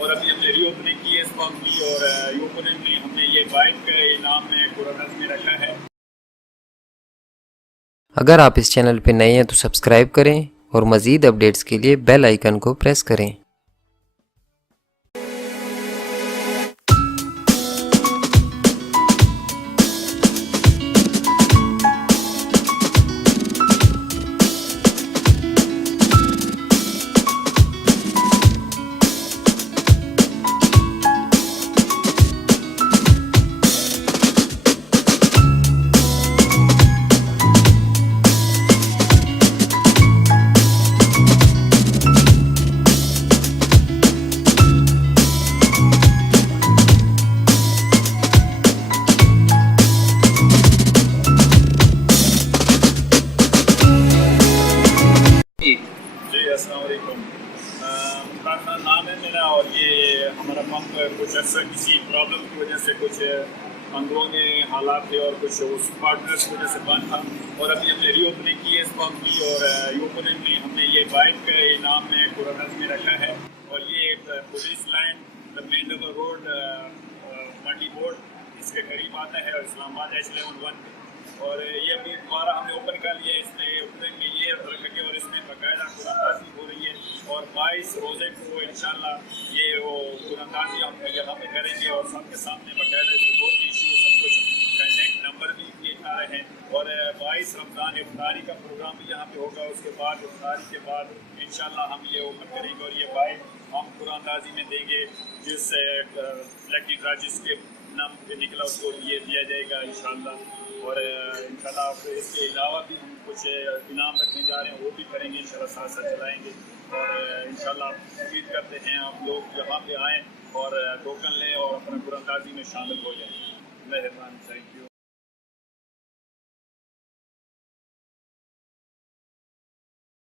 और अभी हमने रीओपनिंग की है इस पब की, और रीओपनिंग में हमने ये बाइक के इनाम में कुरान में रखा है। अगर आप इस चैनल पर नए हैं तो सब्सक्राइब करें और मज़ीद अपडेट्स के लिए बेल आइकन को प्रेस करें। जी अस्सलाम वालेकुम। इमरान खान नाम है मेरा, और ये हमारा पंप कुछ अर्सा किसी प्रॉब्लम की वजह से कुछ अंदरूनी हालात थे और कुछ उस पार्टनर्स की वजह से बंद था, और अभी हमने रीओपनिंग की है इस पंप की, और रीओपनिंग में हमने ये बाइक के इनाम में कुरान में रखा है। और ये police line the main double road Mandi board इसके करीब आता है, और इस्लामाबाद H11 पे। और ये अभी दोबारा हमने ओपन कर लिया, इसमें ओपनिंग में ये रख के, और इसमें बाकायदा कुरानदाजी हो रही है। और 22 रोज़े को इंशाल्लाह ये वो कुरानदाजी हम यहाँ पे करेंगे, और सबके सामने बाकायदा इसमें इशू सब कुछ कॉन्टैक्ट नंबर भी दिए जा रहे हैं। और 22 रमज़ान इफ्तारी का प्रोग्राम भी यहाँ पे होगा, उसके बाद इफ्तारी के बाद इंशाल्लाह हम ये ओपन करेंगे, और ये बाइक हम कुरानदाजी में देंगे, जिस लकी ड्रा जिसके नाम पे निकला उसको ये दिया जाएगा इंशाल्लाह। और इंशाल्लाह इसके अलावा भी हम कुछ इनाम रखने जा रहे हैं, वो भी करेंगे इंशाल्लाह, साथ साथ चलाएँगे। और इंशाल्लाह उम्मीद करते हैं आप लोग यहाँ पे आएँ और टोकन लें और अपना कुरानदाजी में शामिल हो जाएँ। मेहरबानी, थैंक यू।